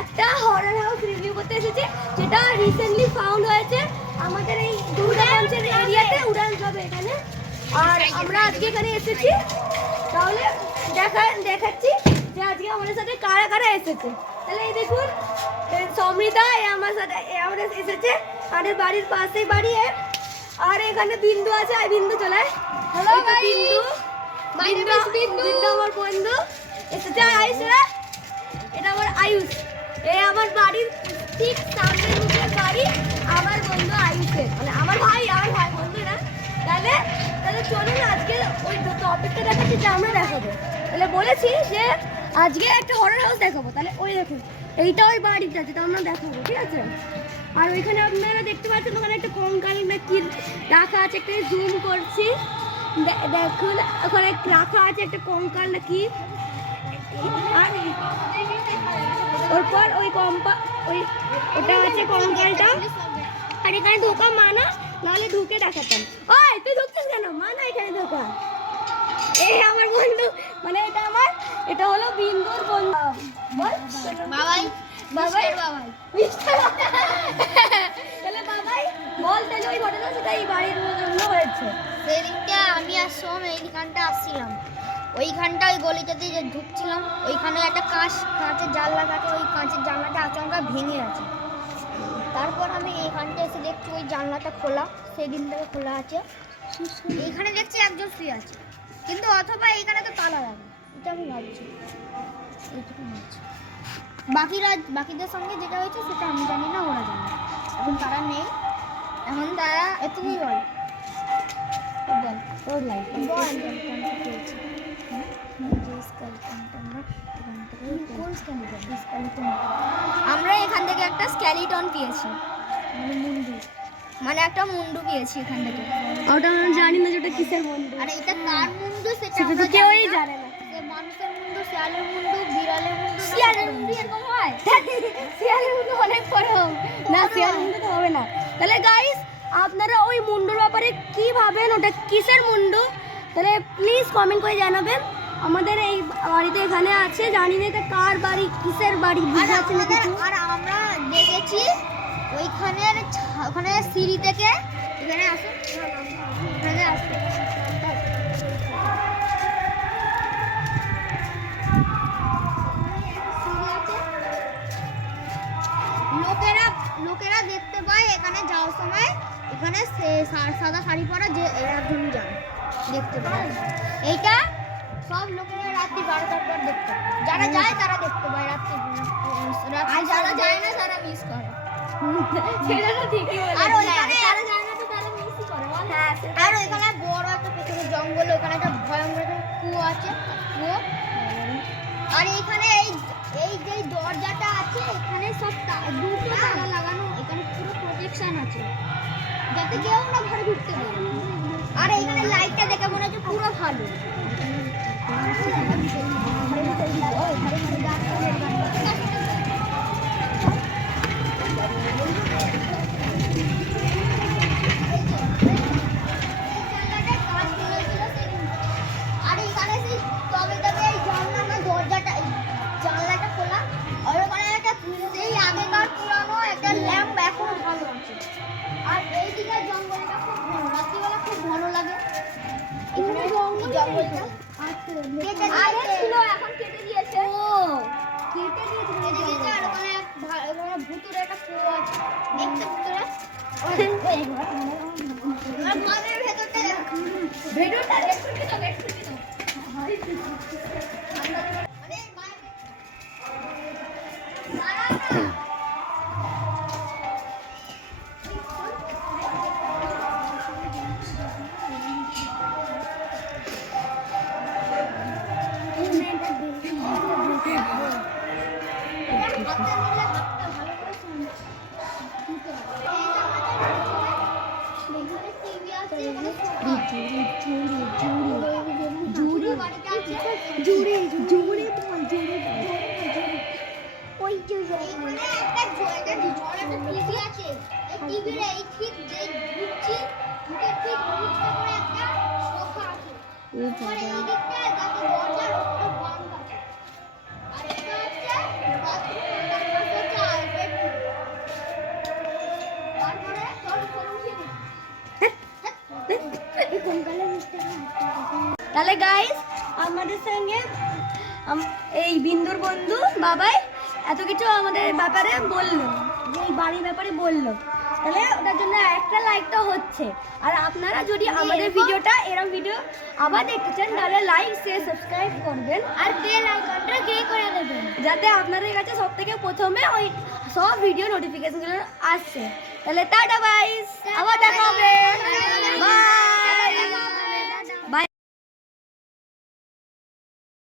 একটা horror house review করতে এসেছি, যেটা রিসেন্টলি ফাউন্ড হয়েছে আমাদের এই দুর্গাগঞ্জের এরিয়াতে, উড়ান ক্লাবে এখানে। আর আমরা আজকে এখানে এসেছি, তাহলে দেখাচ্ছি যে আজকে আমাদের সাথে কারা কারা এসেছে। তাহলে এই দেখুন, সমৃদ্ধা আমার সাথে আমাদের এসেছে, আমাদের বাড়ির পাশেই বাড়ি এর। আর এখানে বিন্দু আছে, আর বিন্দু চলে। হ্যালো বিন্দু, বিন্দু আমার বন্ধু এসেছে। আর আয়ুষ, এটা আমার আয়ুষ, এই আমার বাড়ির ঠিক সামনের মুখের বাড়ি আমার বন্ধু আয়ুষের, মানে আমার ভাই বন্ধু না। তাহলে চলুন আজকে ওই টপিকটা দেখাচ্ছি যে আমরা দেখাবো। তাহলে বলেছি যে আজকে একটা হরর হাউস দেখাবো। তাহলে ওই দেখুন, এইটা ওই বাড়িটা যেটা আমরা দেখাবো, ঠিক আছে? আর ওইখানে আপনারা দেখতে পাচ্ছেন ওখানে একটা কঙ্কাল না কি রাখা আছে, একটা জুম করছি, দেখুন ওখানে রাখা আছে একটা কঙ্কাল না কি। আর ওরপর ওই ওটা আছে কঙ্কালটা। আর এখানে ঢোকা মানা, নাহলে ঢুকে দেখাতাম। ওই তুই ঢুকছিস কেন? মানা এখানে ঢোকা। এই আমার বন্ধু, মানে এটা হলো বিন্দুর বন্ধু। বল বাবাই, বাবাই, বাবাই মিস্টার তাহলে বাবাই বল, তাহলে ওই ঘটনা সেটা এই বাড়ির জন্য হয়েছে। সেদিনকে আমি আর সোম এইখানটা আসছিলাম, ওইখানটা ওই গলিটাতে যে ঢুকছিলাম, ওইখানে একটা কাঁচের জানলা থাকে, ওই কাঁচের জানলাটা আচমকা ভেঙে আছে। তারপর আমি এইখানটা এসে দেখছি ওই জানলাটা খোলা, সেদিন থেকে খোলা আছে। এইখানে দেখছি একজন শুয়ে আছে, কিন্তু অথবা এইখানে তো তালা লাগে, এটা আমি ভাবছি। এইটুকু ভাবছি, বাকিদের সঙ্গে যেটা হয়েছে সেটা আমি জানি না, ওরা জানে। এখন তারা নেই, এখন তারা এটুকুই বল তোর লাইফ আমরা এখান থেকে একটা স্কেলিটন পেয়েছি, মানে একটা মুন্ডু পেয়েছি এখান থেকে। ওটা আমরা জানি না যেটা কিসের মুন্ডু, আর এটা কার মুন্ডু সেটা তো কেউই জানে না। মানুষের মুন্ডু, শিয়ালের মুন্ডু, বিড়ালের মুন্ডু। শিয়ালের মুন্ডু এরকম হয়? শিয়ালের মুন্ডু অনেক বড় না, শিয়ালের মুন্ডু তো হবে না। তাহলে গাইস, আপনারা ওই মুন্ডুর ব্যাপারে কি ভাবেন, ওটা কিসের মুন্ডু? তাহলে প্লিজ কমেন্ট করে জানাবেন। আমাদের এই বাড়িতে এখানে আছে, জানি না এটা কার বাড়ি, কিসের বাড়ি, বুঝতে পারছি না কিছু। আর আমরা দেখেছি ওখানে সিঁড়ি থেকে এখানে আসুন, এখানে আসুন, লোকেরা দেখতে পায় এখানে যাওয়ার সময়, এখানে সাদা শাড়ি পরা যে একজন যায় দেখতে পায়। এইটা সব লোকেরা রাত্রি 12টার পর দেখতে পায়, যারা যায় তারা দেখতে পায় রাত্রি, আর যারা যায় না তারা মিস করে। সেটা তো ঠিকই বলেছে। আর ওইখানে যারা যায় না তো তারা মিসই করে। হ্যাঁ, আর ওইখানে বড় একটা পেছনে জঙ্গল, ওখানে একটা ভয়ঙ্কর কুয়ো আছে, কুয়ো। আর এইখানে এই যে দরজাটা আছে, এখানে সব দুটো তালা লাগানো, এখানে পুরো প্রোটেকশন আছে যাতে কেউ না ঘরে ঢুকতে পারে। আর এইখানে লাইটটা দেখে মনে হচ্ছে পুরো ভালো। আর এইখানে তবে এই জানলাটা খোলা, আর ওখানে একটা সেই আগেকার পুরানো একটা ল্যাম্প এখনো ভালো আছে। আর এইদিকে জঙ্গলটা খুব ভালো, রাত্রিবেলা খুব ভালো লাগে। এখানে জঙ্গলটা আগে ছিল, এখন কেটে দিয়েছে। কেটে দিয়েছে। আর ওখানে ভুতুরে একটা কুয়ো আছে, দেখতে ভুতুরে। আর ঘরের ভেতরটা তাহলে গাইস আমাদের সঙ্গে এই বিন্দুর বন্ধু বাবাই এত কিছু আমাদের ব্যাপারে বললো, যে এই বাড়ির ব্যাপারে বললো, তাহলে ওটার জন্য একটা লাইকটা হচ্ছে। আর আপনারা যদি আমাদের ভিডিওটা এরকম ভিডিও আবার দেখতে চান তাহলে লাইক শেয়ার সাবস্ক্রাইব করবেন আর বেল আইকনটা ক্লিক করে দেবেন, যাতে আপনাদের কাছে সব থেকে প্রথমে ওই সব ভিডিও নোটিফিকেশনগুলো আসছে। তাহলে টাটা গাইস, আবার দেখা হবে, বাই।